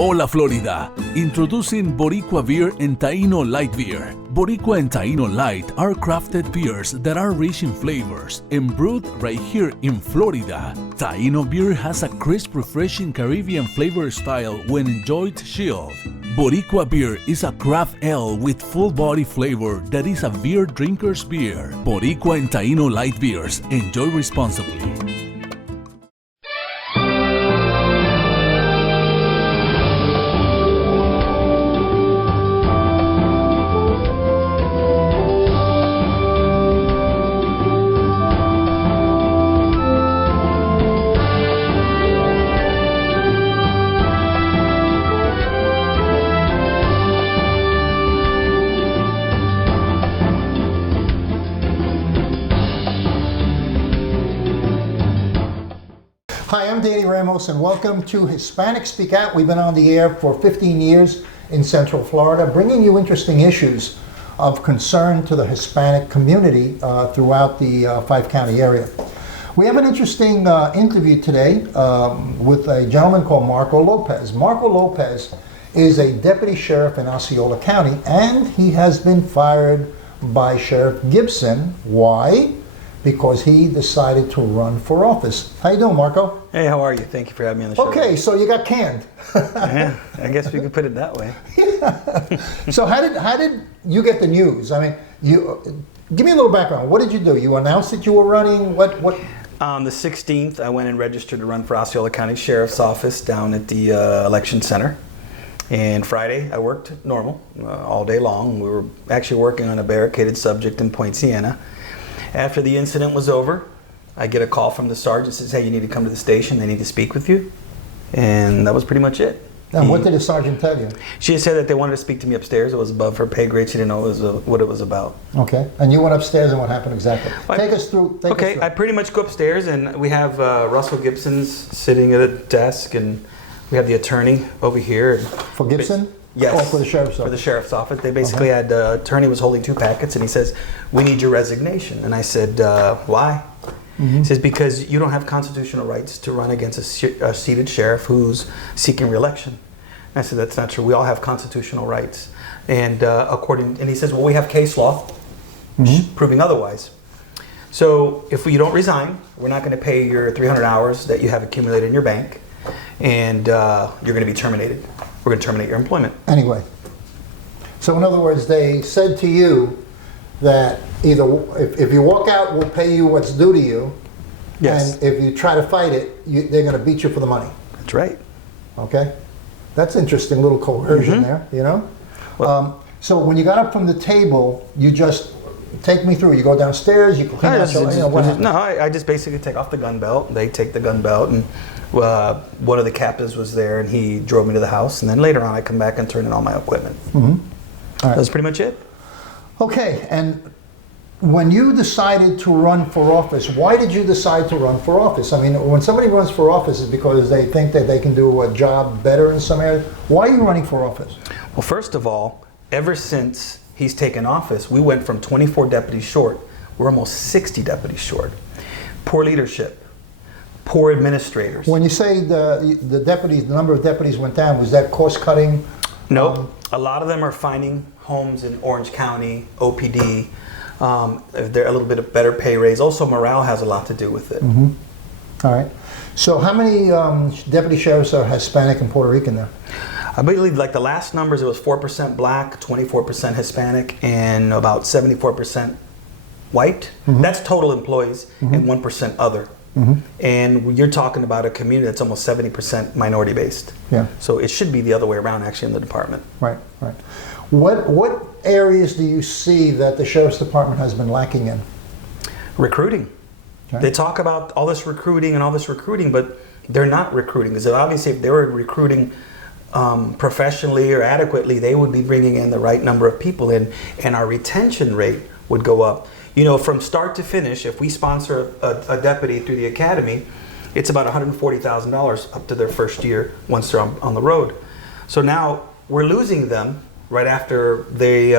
Hola Florida! Introducing Boricua Beer and Taino Light Beer. Boricua and Taino Light are crafted beers that are rich in flavors and brewed right here in Florida. Taino beer has a crisp, refreshing Caribbean flavor style when enjoyed chilled. Boricua beer is a craft ale with full body flavor that is a beer drinker's beer. Boricua and Taino Light Beers. Enjoy responsibly. Hi, I'm Danny Ramos and welcome to Hispanic Speak Out. We've been on the air for 15 years in Central Florida, bringing you interesting issues of concern to the Hispanic community throughout the five-county area. We have an interesting interview today with a gentleman called Marco Lopez. Marco Lopez is a deputy sheriff in Osceola County, and he has been fired by Sheriff Gibson. Why? Because he decided to run for office. How you doing, Marco? Hey, how are you? Thank you for having me on the show. Okay, so you got canned. Yeah, I guess we could put it that way. Yeah. So how did you get the news? I mean, give me a little background. What did you do? You announced that you were running. What? On the 16th, I went and registered to run for Osceola County Sheriff's Office down at the election center. And Friday, I worked normal all day long. We were actually working on a barricaded subject in Point Siena. After the incident was over, I get a call from the sergeant, says, hey, you need to come to the station, they need to speak with you. And that was pretty much it. And what did the sergeant tell you? She said that they wanted to speak to me upstairs. It was above her pay grade. She didn't know what it was about. Okay. And you went upstairs and what happened exactly? Take us through. I pretty much go upstairs and we have Russell Gibson's sitting at a desk and we have the attorney over here. For Gibson? Yes. Oh, for the sheriff's office. For the sheriff's office. They basically had, the attorney was holding two packets and he says, we need your resignation. And I said, why? Mm-hmm. He says, because you don't have constitutional rights to run against a seated sheriff who's seeking re-election. And I said, that's not true. We all have constitutional rights. And and he says, well, we have case law proving otherwise. So if you don't resign, we're not going to pay your 300 hours that you have accumulated in your bank. And you're going to be terminated. We're going to terminate your employment. Anyway, so in other words, they said to you that either if you walk out, we'll pay you what's due to you. Yes. And if you try to fight it, they're going to beat you for the money. That's right. Okay. That's interesting little coercion there, you know? Well, so when you got up from the table, you just take me through. You go downstairs, you clean out your, what happened? No, I just basically take off the gun belt. They take the gun belt and one of the captains was there and he drove me to the house, and then later on I come back and turn in all my equipment. All right. That's pretty much it. Okay, and when you decided to run for office, why did you decide to run for office? I mean, when somebody runs for office, it's because they think that they can do a job better in some area. Why are you running for office? Well, first of all, ever since he's taken office, we went from 24 deputies short. We're almost 60 deputies short. Poor leadership. Poor administrators. When you say the deputies, the number of deputies went down, was that cost cutting? Nope. A lot of them are finding homes in Orange County, OPD. They're a little bit of better pay raise. Also, morale has a lot to do with it. Mm-hmm. All right. So how many deputy sheriffs are Hispanic and Puerto Rican there? I believe like the last numbers, it was 4% black, 24% Hispanic, and about 74% white. Mm-hmm. That's total employees, and 1% other. Mm-hmm. And you're talking about a community that's almost 70% minority based. Yeah. So it should be the other way around actually in the department. Right, right. What areas do you see that the Sheriff's Department has been lacking in? Recruiting. Okay. They talk about all this recruiting, but they're not recruiting. Because obviously if they were recruiting professionally or adequately, they would be bringing in the right number of people in, and our retention rate would go up. You know, from start to finish, if we sponsor a deputy through the academy, it's about $140,000 up to their first year once they're on the road. So now we're losing them right after they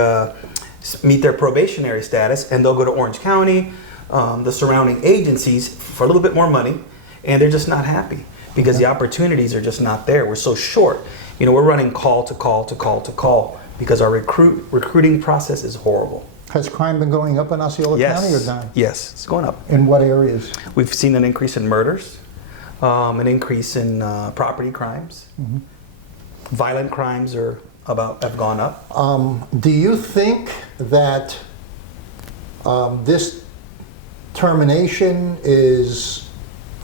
meet their probationary status, and they'll go to Orange County, the surrounding agencies for a little bit more money, and they're just not happy because the opportunities are just not there. We're so short. You know, we're running call to call to call to call because our recruiting process is horrible. Has crime been going up in Osceola County or down? Yes, it's going up. In what areas? We've seen an increase in murders, an increase in property crimes. Violent crimes have gone up. Do you think that this termination is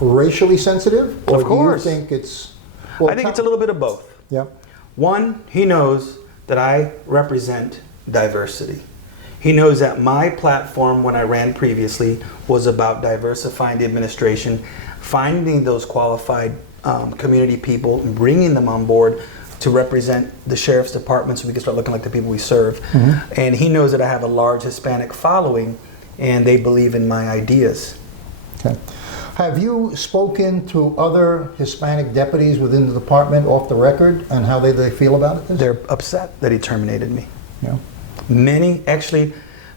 racially sensitive? Or Of course. do you think it's... Well, I think it's a little bit of both. Yeah. One, he knows that I represent diversity. He knows that my platform when I ran previously was about diversifying the administration, finding those qualified community people, and bringing them on board to represent the sheriff's department so we can start looking like the people we serve. And he knows that I have a large Hispanic following and they believe in my ideas. Okay. Have you spoken to other Hispanic deputies within the department off the record and how they feel about it? They're upset that he terminated me. Yeah. Many, actually,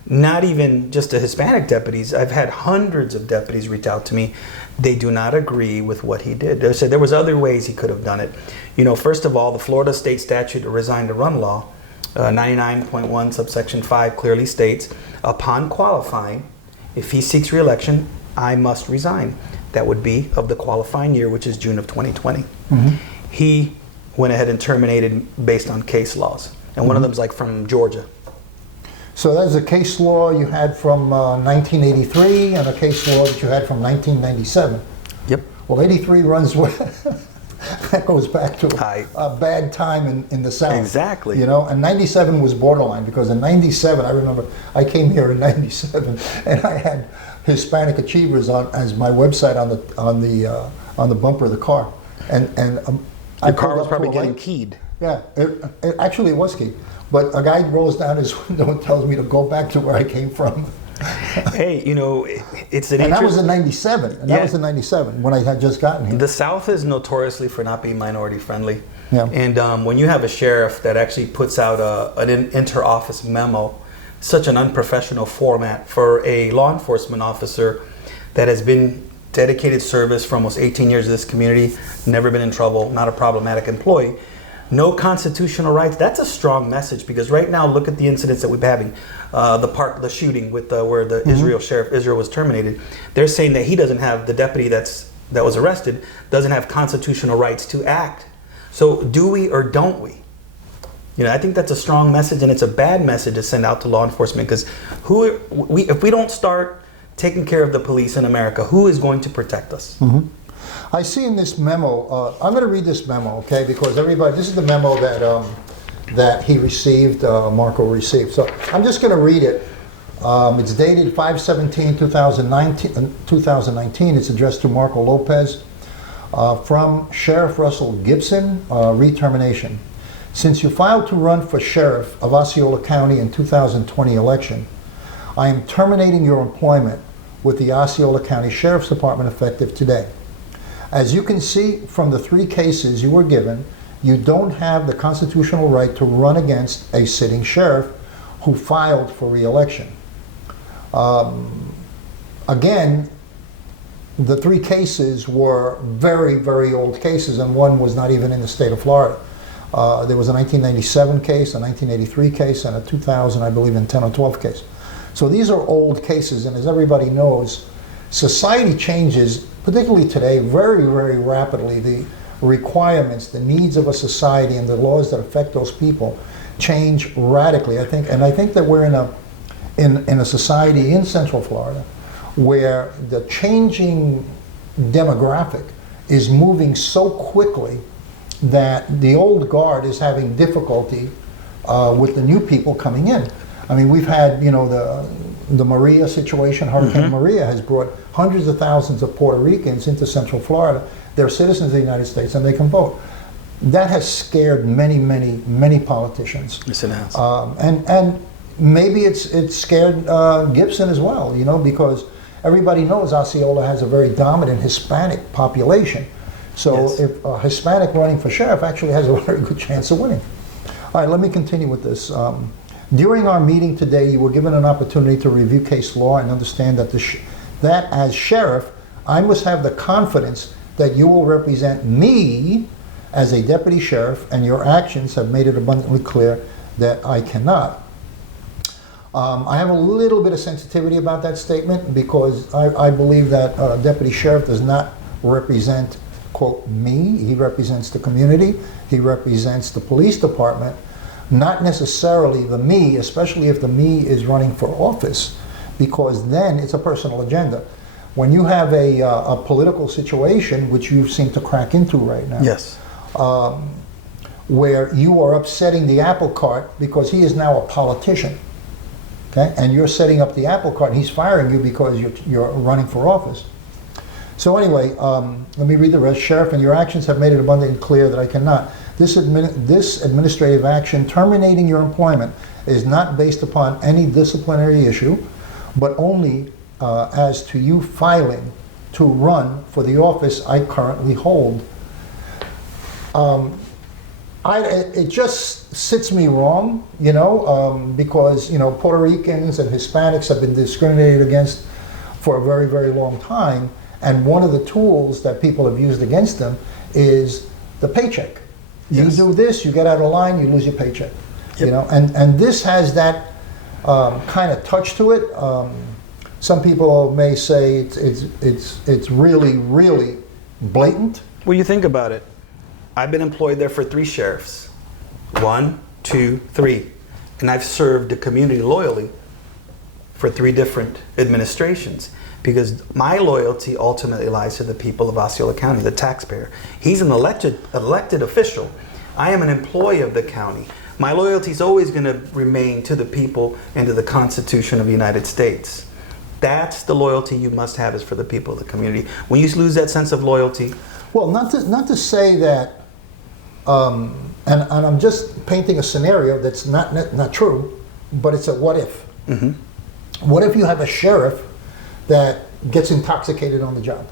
not even just the Hispanic deputies. I've had hundreds of deputies reach out to me. They do not agree with what he did. They said there was other ways he could have done it. You know, first of all, the Florida state statute, the resign to run law, 99.1 subsection 5 clearly states, upon qualifying, if he seeks re-election, I must resign. That would be of the qualifying year, which is June of 2020. He went ahead and terminated based on case laws. And one of them is like from Georgia. So that's a case law you had from 1983 and a case law that you had from 1997. Yep. Well, 83 runs that goes back to a bad time in the South. Exactly. You know, and 97 was borderline because in 97, I remember I came here in 97 and I had Hispanic Achievers as my website on the bumper of the car. Your car was probably getting keyed. Yeah, actually it was keyed. But a guy rolls down his window and tells me to go back to where I came from. Hey, you know, it's the nature. And that was in 97. And that was in 97 when I had just gotten here. The South is notoriously for not being minority friendly. Yeah. And when you have a sheriff that actually puts out an inter-office memo, such an unprofessional format for a law enforcement officer that has been dedicated service for almost 18 years in this community, never been in trouble, not a problematic employee, no constitutional rights. That's a strong message because right now, look at the incidents that we've been having. The shooting with where the Sheriff Israel was terminated. They're saying that he doesn't have, the deputy that was arrested doesn't have constitutional rights to act. So do we or don't we? You know, I think that's a strong message, and it's a bad message to send out to law enforcement because if we don't start taking care of the police in America, who is going to protect us? I see in this memo, I'm going to read this memo, okay, because everybody, this is the memo that he received, Marco received. So I'm just going to read it. It's dated 5/17/2019. It's addressed to Marco Lopez from Sheriff Russell Gibson, re-termination. Since you filed to run for sheriff of Osceola County in 2020 election, I am terminating your employment with the Osceola County Sheriff's Department effective today. As you can see from the 3 cases you were given, you don't have the constitutional right to run against a sitting sheriff who filed for re-election. Again, the 3 cases were very, very old cases, and one was not even in the state of Florida. There was a 1997 case, a 1983 case, and a 2000, I believe, in 10 or 12 case. So these are old cases, and as everybody knows, society changes, particularly today, very, very rapidly. The requirements, the needs of a society, and the laws that affect those people change radically. I think that we're in a society in Central Florida where the changing demographic is moving so quickly that the old guard is having difficulty with the new people coming in. I mean, we've had, you know, the Maria situation. Hurricane Maria has brought hundreds of thousands of Puerto Ricans into Central Florida. They're citizens of the United States and they can vote. That has scared many, many, many politicians. Yes, it has. And maybe it's scared Gibson as well, you know, because everybody knows Osceola has a very dominant Hispanic population. So Yes. if a Hispanic running for sheriff actually has a very good chance of winning. All right, let me continue with this. During our meeting today, you were given an opportunity to review case law and understand that that as sheriff, I must have the confidence that you will represent me as a deputy sheriff, and your actions have made it abundantly clear that I cannot. I have a little bit of sensitivity about that statement because I believe that deputy sheriff does not represent, quote, me. He represents the community. He represents the police department, not necessarily the me, especially if the me is running for office, because then it's a personal agenda. When you have a political situation, which you seem to crack into right now, Yes. where you are upsetting the apple cart because he is now a politician, okay? And you're setting up the apple cart and he's firing you because you're running for office. So anyway, let me read the rest. Sheriff, and your actions have made it abundantly clear that I cannot. This administrative action terminating your employment is not based upon any disciplinary issue, but only as to you filing to run for the office I currently hold. It just sits me wrong, you know, because, you know, Puerto Ricans and Hispanics have been discriminated against for a very, very long time. And one of the tools that people have used against them is the paycheck. Yes. You do this, you get out of line, you lose your paycheck. Yep. You know, and this has that kind of touch to it. Some people may say it's really, really blatant. Well, you think about it. I've been employed there for 3 sheriffs. 1, 2, 3. And I've served the community loyally for 3 different administrations. Because my loyalty ultimately lies to the people of Osceola County, the taxpayer. He's an elected official. I am an employee of the county. My loyalty is always going to remain to the people and to the Constitution of the United States. That's the loyalty you must have, is for the people of the community. When you lose that sense of loyalty... Well, not to say that, and I'm just painting a scenario that's not true, but it's a what if. Mm-hmm. What if you have a sheriff that gets intoxicated on the job,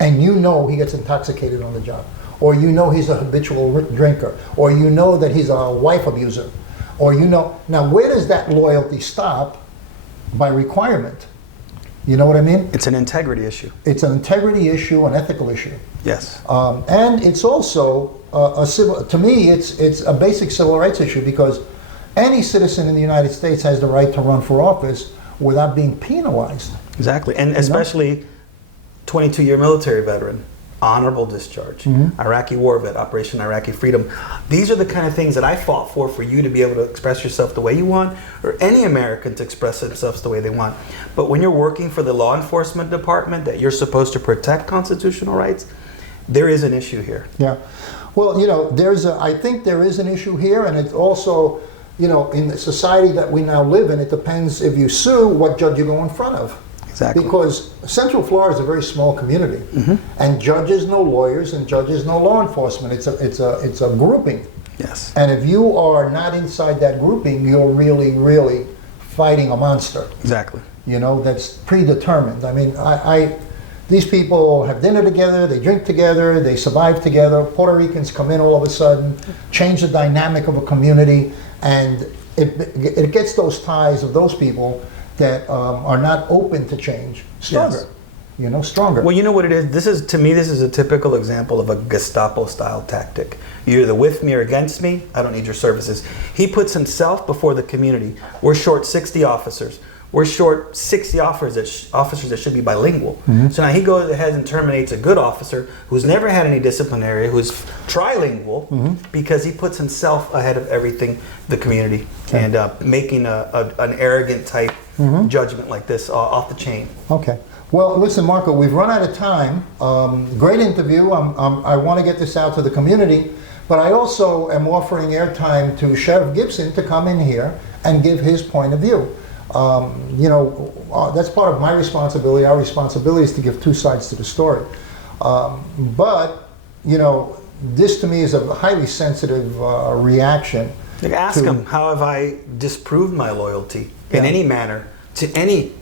and you know he gets intoxicated on the job, or you know he's a habitual drinker, or you know that he's a wife abuser, or you know, now where does that loyalty stop by requirement? You know what I mean? It's an integrity issue. It's an integrity issue, an ethical issue. Yes. And it's also a civil, to me, it's a basic civil rights issue, because any citizen in the United States has the right to run for office without being penalized. Exactly. And especially 22-year military veteran, honorable discharge, Iraqi war vet, Operation Iraqi Freedom. These are the kind of things that I fought for you to be able to express yourself the way you want, or any American to express themselves the way they want. But when you're working for the law enforcement department that you're supposed to protect constitutional rights, there is an issue here. Yeah. Well, you know, I think there is an issue here, and it's also, you know, in the society that we now live in, it depends if you sue, what judge you go in front of. Exactly. Because Central Florida is a very small community, and judges know lawyers and judges know law enforcement. It's a grouping. Yes. And if you are not inside that grouping, you're really, really fighting a monster. Exactly. You know, that's predetermined. I mean, these people have dinner together, they drink together, they survive together. Puerto Ricans come in all of a sudden, change the dynamic of a community, and it gets those ties of those people that are not open to change stronger. Yes. You know, stronger. Well, you know what it is? This is a typical example of a Gestapo-style tactic. You're either with me or against me. I don't need your services. He puts himself before the community. We're short 60 officers. We're short 60 officers that should be bilingual. So now he goes ahead and terminates a good officer who's never had any disciplinary, who's trilingual, because he puts himself ahead of everything, the community, and making an arrogant type judgment like this off the chain. Okay. Well, listen, Marco, we've run out of time. Great interview. I want to get this out to the community, but I also am offering airtime to Sheriff Gibson to come in here and give his point of view. You know, that's part of my responsibility. Our responsibility is to give 2 sides to the story. But, you know, this to me is a highly sensitive reaction. Like, ask him, how have I disproved my loyalty in any manner to any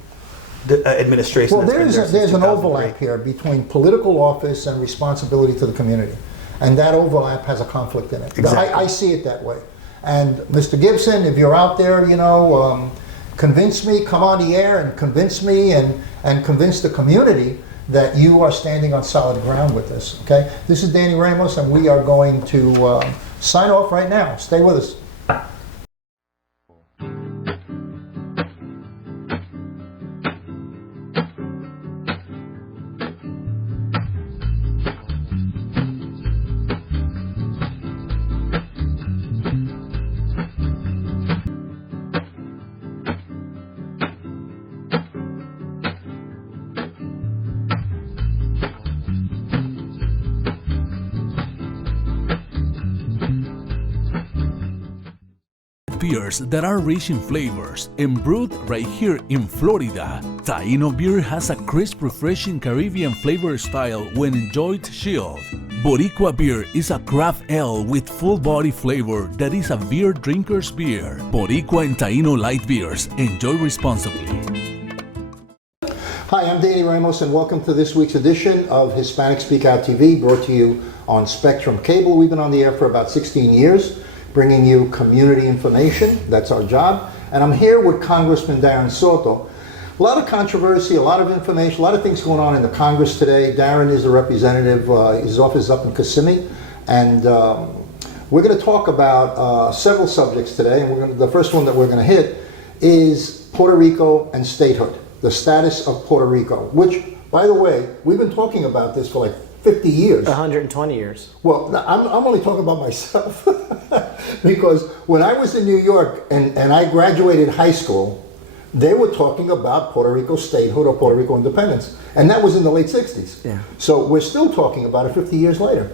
administration? Well, there's an overlap here between political office and responsibility to the community. And that overlap has a conflict in it. Exactly. I see it that way. And Mr. Gibson, if you're out there, you know, convince me, come on the air and convince me and convince the community that you are standing on solid ground with this, okay? This is Danny Ramos, and we are going to sign off right now. Stay with us. Beers that are rich in flavors and brewed right here in Florida. Taino beer has a crisp, refreshing Caribbean flavor style when enjoyed chilled. Boricua beer is a craft ale with full body flavor that is a beer drinker's beer. Boricua and Taino light beers. Enjoy responsibly. Hi, I'm Danny Ramos, and welcome to this week's edition of Hispanic Speak Out TV, brought to you on Spectrum Cable. We've been on the air for about 16 years. Bringing you community information. That's our job. And I'm here with Congressman Darren Soto. A lot of controversy, a lot of information, a lot of things going on in the Congress today. Darren is the representative. His office is up in Kissimmee. And we're going to talk about several subjects today. And the first one that we're going to hit is Puerto Rico and statehood, the status of Puerto Rico, which, by the way, we've been talking about this for like 50 years. 120 years. Well, I'm only talking about myself because when I was in New York and I graduated high school, they were talking about Puerto Rico statehood or Puerto Rico independence. And that was in the late 60s. Yeah. So we're still talking about it 50 years later.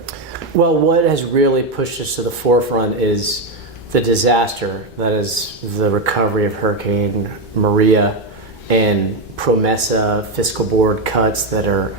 Well, what has really pushed us to the forefront is the disaster that is the recovery of Hurricane Maria and PROMESA fiscal board cuts that are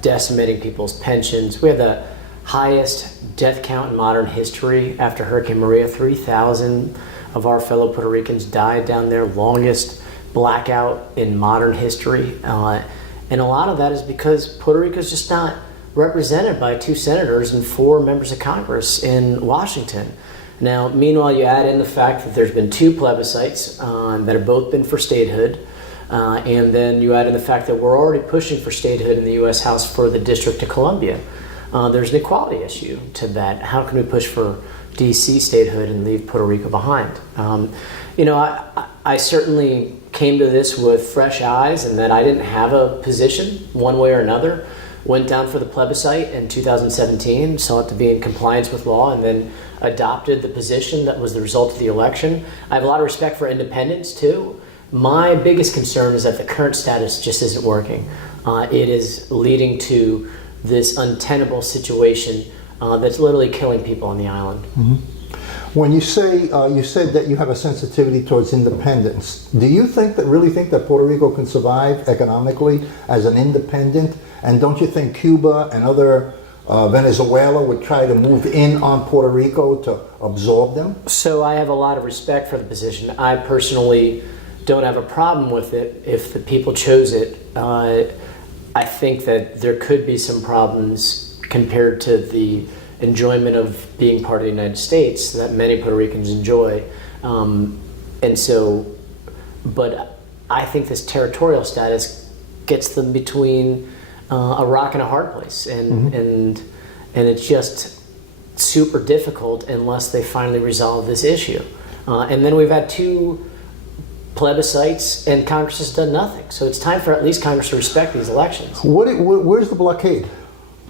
decimating people's pensions. We have the highest death count in modern history after Hurricane Maria. 3,000 of our fellow Puerto Ricans died down there, longest blackout in modern history. And a lot of that is because Puerto Rico is just not represented by 2 senators and 4 members of Congress in Washington. Now, meanwhile, you add in the fact that there's been 2 plebiscites that have both been for statehood. And then you add in the fact that we're already pushing for statehood in the U.S. House for the District of Columbia. There's an equality issue to that. How can we push for D.C. statehood and leave Puerto Rico behind? I certainly came to this with fresh eyes and that I didn't have a position one way or another. Went down for the plebiscite in 2017, sought to be in compliance with law, and then adopted the position that was the result of the election. I have a lot of respect for independence, too. My biggest concern is that the current status just isn't working. It is leading to this untenable situation that's literally killing people on the island. Mm-hmm. When you say you said that you have a sensitivity towards independence, do you really think that Puerto Rico can survive economically as an independent? And don't you think Cuba and other Venezuela would try to move in on Puerto Rico to absorb them? So I have a lot of respect for the position. I personally don't have a problem with it if the people chose it. I think that there could be some problems compared to the enjoyment of being part of the United States that many Puerto Ricans enjoy. But I think this territorial status gets them between a rock and a hard place. And it's just super difficult unless they finally resolve this issue. And then we've had 2 plebiscites and Congress has done nothing. So it's time for at least Congress to respect these elections. Where's the blockade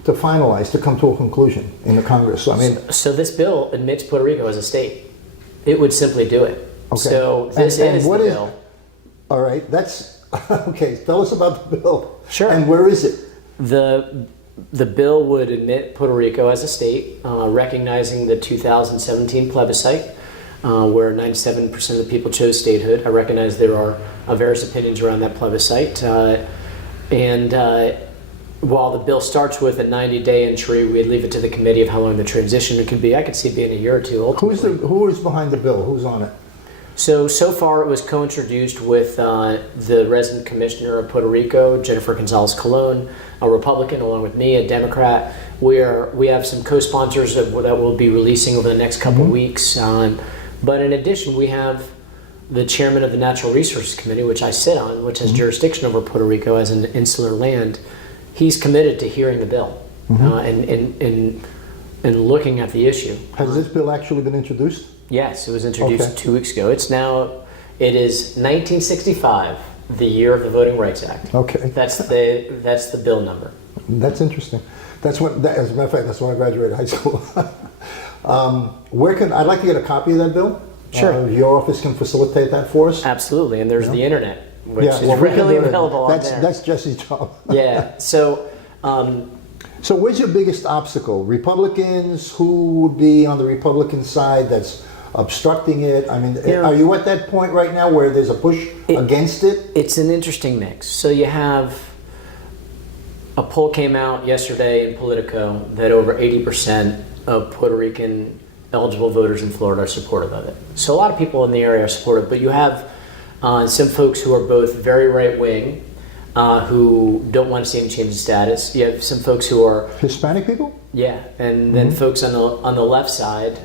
to finalize, to come to a conclusion in the Congress? So this bill admits Puerto Rico as a state. It would simply do it. Okay. So this is the bill. All right, that's okay. Tell us about the bill. Sure. And where is it? The bill would admit Puerto Rico as a state, recognizing the 2017 plebiscite, where 97% of the people chose statehood. I recognize there are various opinions around that plebiscite. While the bill starts with a 90-day entry, we'd leave it to the committee of how long the transition could be. I could see it being a year or 2 ultimately. Who is behind the bill? Who's on it? So far it was co-introduced with the resident commissioner of Puerto Rico, Jennifer Gonzalez-Colon, a Republican, along with me, a Democrat. We have some co-sponsors that we'll be releasing over the next couple weeks. But in addition, we have the chairman of the Natural Resources Committee, which I sit on, which has jurisdiction over Puerto Rico as an insular land, he's committed to hearing the bill and looking at the issue. Has this bill actually been introduced? Yes, it was introduced 2 weeks ago. It is 1965, the year of the Voting Rights Act. Okay. That's the bill number. That's interesting. As a matter of fact, that's when I graduated high school. I'd like to get a copy of that bill. Sure. Your office can facilitate that for us. Absolutely, and there's the internet, which is we can readily do it. available on there. That's Jesse's job. Yeah. So. So where's your biggest obstacle? Republicans? Who would be on the Republican side that's obstructing it? I mean, are you at that point right now where there's a push against it? It's an interesting mix. So you have a poll came out yesterday in Politico that over 80% of Puerto Rican eligible voters in Florida are supportive of it. So a lot of people in the area are supportive, but you have some folks who are both very right-wing, who don't want to see him change his status. You have some folks who are Hispanic people? Yeah, and then folks on the left side,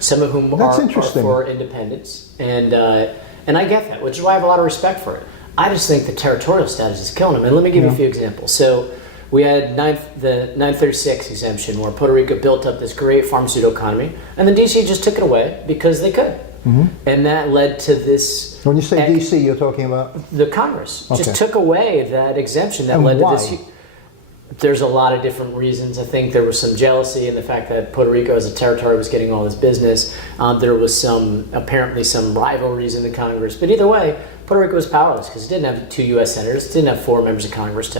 some of whom are for independence, and I get that, which is why I have a lot of respect for it. I just think the territorial status is killing them. And let me give you a few examples. So we had the 936 exemption, where Puerto Rico built up this great pharmaceutical economy, and then DC just took it away because they could. And that led to this. When you say DC, you're talking about? The Congress just took away that exemption that led to this. There's a lot of different reasons. I think there was some jealousy in the fact that Puerto Rico as a territory was getting all this business. There was apparently some rivalries in the Congress. But either way, Puerto Rico was powerless because it didn't have 2 U.S. senators, it didn't have 4 members of Congress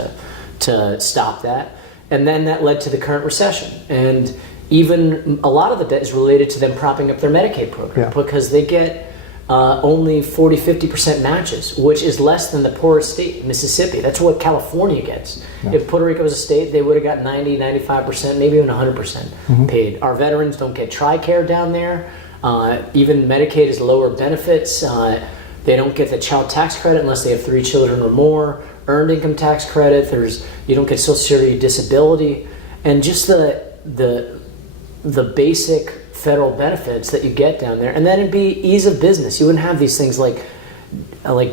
to stop that. And then that led to the current recession. And even a lot of the debt is related to them propping up their Medicaid program because they get only 40-50% matches, which is less than the poorest state, Mississippi. That's what California gets. If Puerto Rico was a state, they would have got 90-95%, maybe even 100% paid. Our veterans don't get TRICARE down there. Even Medicaid is lower benefits. They don't get the child tax credit unless they have 3 children or more. Earned income tax credit. You don't get Social Security disability, and just the basic federal benefits that you get down there, and then it'd be ease of business. You wouldn't have these things like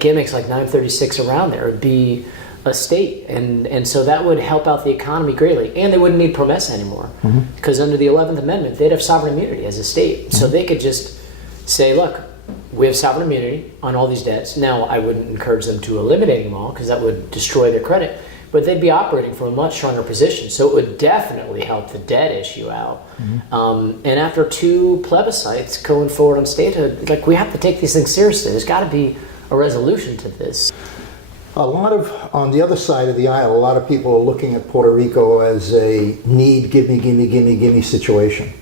gimmicks like 936 around there. It'd be a state, and so that would help out the economy greatly, and they wouldn't need promesa anymore because under the 11th Amendment they'd have sovereign immunity as a state, so they could just say, look, we have sovereign immunity on all these debts. Now, I wouldn't encourage them to eliminate them all because that would destroy their credit, but they'd be operating from a much stronger position. So it would definitely help the debt issue out. And after 2 plebiscites going forward on statehood, we have to take these things seriously. There's got to be a resolution to this. On the other side of the aisle, a lot of people are looking at Puerto Rico as a need, give me situation.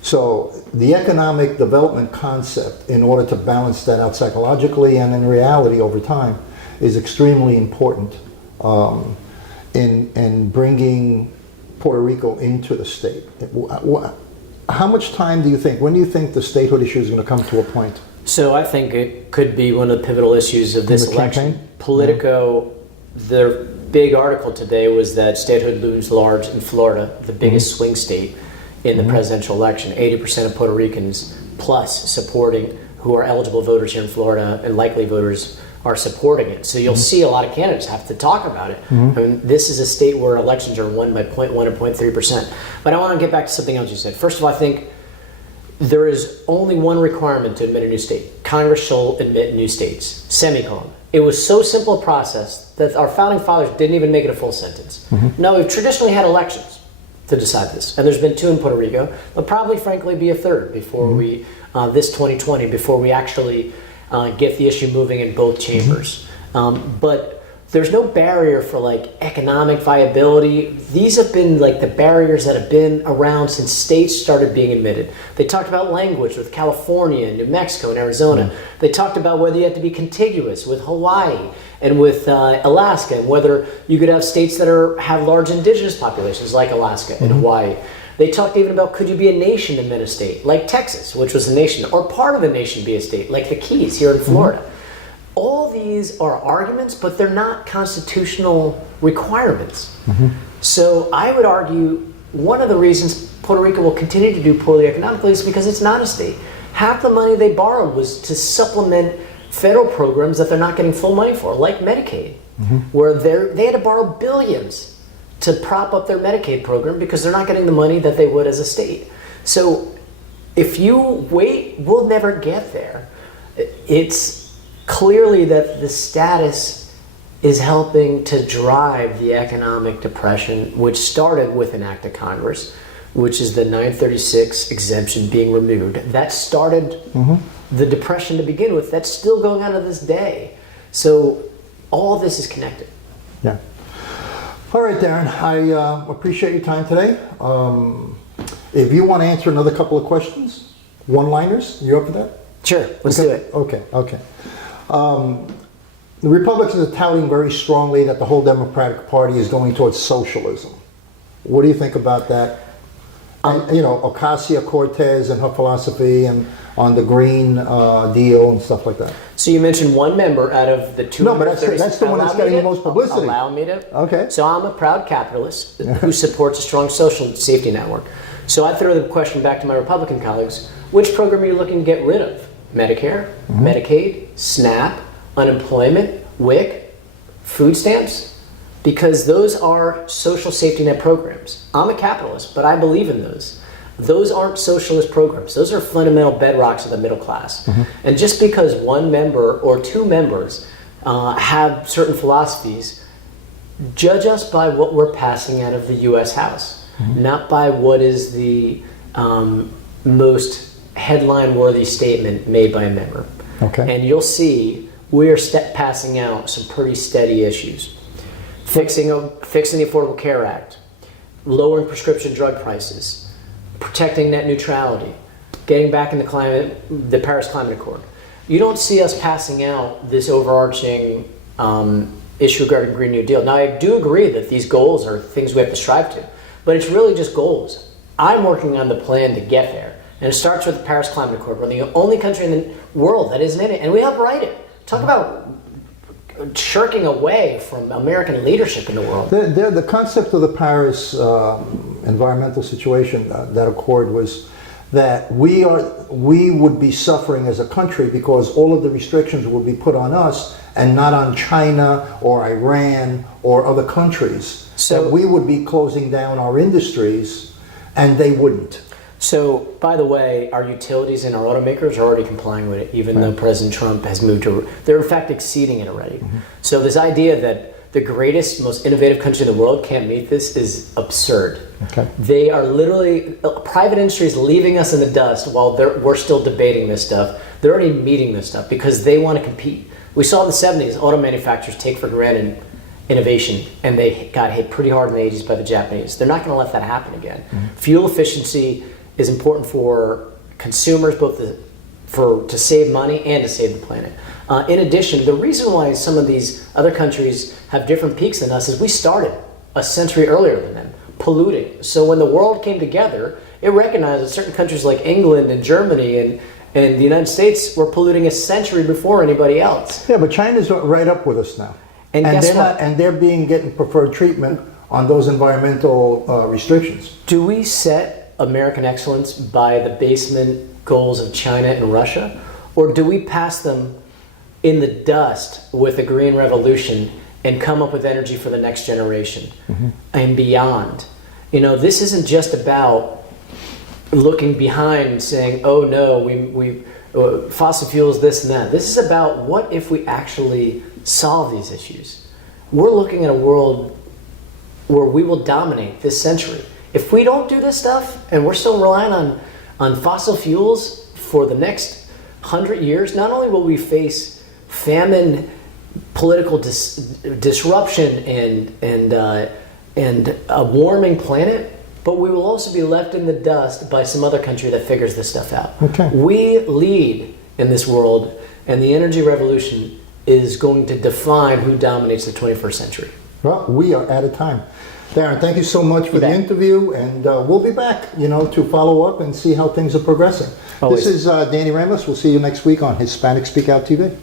So the economic development concept, in order to balance that out psychologically and in reality over time, is extremely important in bringing Puerto Rico into the state. How much time do you think, when do you think the statehood issue is going to come to a point? So I think it could be one of the pivotal issues of this election. Campaign? Politico, their big article today was that statehood looms large in Florida, the biggest swing state in the presidential election. 80% of Puerto Ricans plus supporting, who are eligible voters here in Florida and likely voters, are supporting it. So you'll see a lot of candidates have to talk about it. I mean, this is a state where elections are won by 0.1 or 0.3%. But I want to get back to something else you said. First of all, I think there is only one requirement to admit a new state. Congress shall admit new states. Semicolon. It was so simple a process that our founding fathers didn't even make it a full sentence. No, we've traditionally had elections to decide this. And there's been 2 in Puerto Rico. There'll probably, frankly, be a 3rd before we, this 2020, before we actually get the issue moving in both chambers. But there's no barrier for economic viability. These have been the barriers that have been around since states started being admitted. They talked about language with California and New Mexico and Arizona. They talked about whether you had to be contiguous with Hawaii and with Alaska, and whether you could have states that have large indigenous populations like Alaska and Hawaii. They talked even about, could you be a nation and then a state, like Texas, which was a nation, or part of a nation be a state, like the Keys here in Florida. All these are arguments, but they're not constitutional requirements. So I would argue one of the reasons Puerto Rico will continue to do poorly economically is because it's not a state. Half the money they borrowed was to supplement federal programs that they're not getting full money for, like Medicaid, where they had to borrow billions to prop up their Medicaid program because they're not getting the money that they would as a state. So if you wait, we'll never get there. It's clearly that the status is helping to drive the economic depression, which started with an act of Congress, which is the 936 exemption being removed. That started the depression to begin with. That's still going on to this day. So all of this is connected. Yeah. All right, Darren, I appreciate your time today. If you want to answer another couple of questions, one-liners, you up for that? Sure, let's do it. Okay. The Republicans are touting very strongly that the whole Democratic Party is going towards socialism. What do you think about that? Ocasio-Cortez and her philosophy and on the green deal and stuff like that. So you mentioned one member out of the 230. No, but that's the one that's getting the most publicity. Allow me to. Okay. So I'm a proud capitalist who supports a strong social safety network. So I throw the question back to my Republican colleagues. Which program are you looking to get rid of? Medicare, Medicaid, SNAP, unemployment, WIC, food stamps? Because those are social safety net programs. I'm a capitalist, but I believe in those. Those aren't socialist programs. Those are fundamental bedrocks of the middle class. And just because one member or two members have certain philosophies, judge us by what we're passing out of the U.S. House, not by what is the most headline-worthy statement made by a member. Okay. And you'll see we are passing out some pretty steady issues. Fixing the Affordable Care Act, lowering prescription drug prices, protecting net neutrality, getting back in the Paris Climate Accord. You don't see us passing out this overarching issue regarding Green New Deal. Now, I do agree that these goals are things we have to strive to, but it's really just goals. I'm working on the plan to get there, and it starts with the Paris Climate Accord. We're the only country in the world that isn't in it, and we help write it. Talk about shirking away from American leadership in the world. The concept of the Paris environmental situation, that accord, was that we would be suffering as a country because all of the restrictions would be put on us and not on China or Iran or other countries. So that we would be closing down our industries and they wouldn't. So, by the way, our utilities and our automakers are already complying with it, even though President Trump has moved to. They're in fact exceeding it already. So this idea that the greatest, most innovative country in the world can't meet this is absurd. Okay. They are literally, private industry is leaving us in the dust while we're still debating this stuff. They're already meeting this stuff because they want to compete. We saw in the 70s, auto manufacturers take for granted innovation, and they got hit pretty hard in the 80s by the Japanese. They're not going to let that happen again. Fuel efficiency is important for consumers, both to save money and to save the planet. In addition, the reason why some of these other countries have different peaks than us is we started a century earlier than them, polluting. So when the world came together, it recognized that certain countries like England and Germany and the United States were polluting a century before anybody else. Yeah, but China's right up with us now. And guess what? And they're getting preferred treatment on those environmental restrictions. Do we set American excellence by the basement goals of China and Russia? Or do we pass them in the dust with the Green Revolution and come up with energy for the next generation and beyond? You know, this isn't just about looking behind and saying, oh no, we fossil fuels, this and that. This is about what if we actually solve these issues. We're looking at a world where we will dominate this century. If we don't do this stuff and we're still relying on fossil fuels for the next 100 years, not only will we face famine, political disruption, and a warming planet, but we will also be left in the dust by some other country that figures this stuff out. Okay. We lead in this world, and the energy revolution is going to define who dominates the 21st century. Well, we are out of time. Darren, thank you so much for the interview, and we'll be back, to follow up and see how things are progressing. Always. This is Danny Ramos. We'll see you next week on Hispanic Speak Out TV.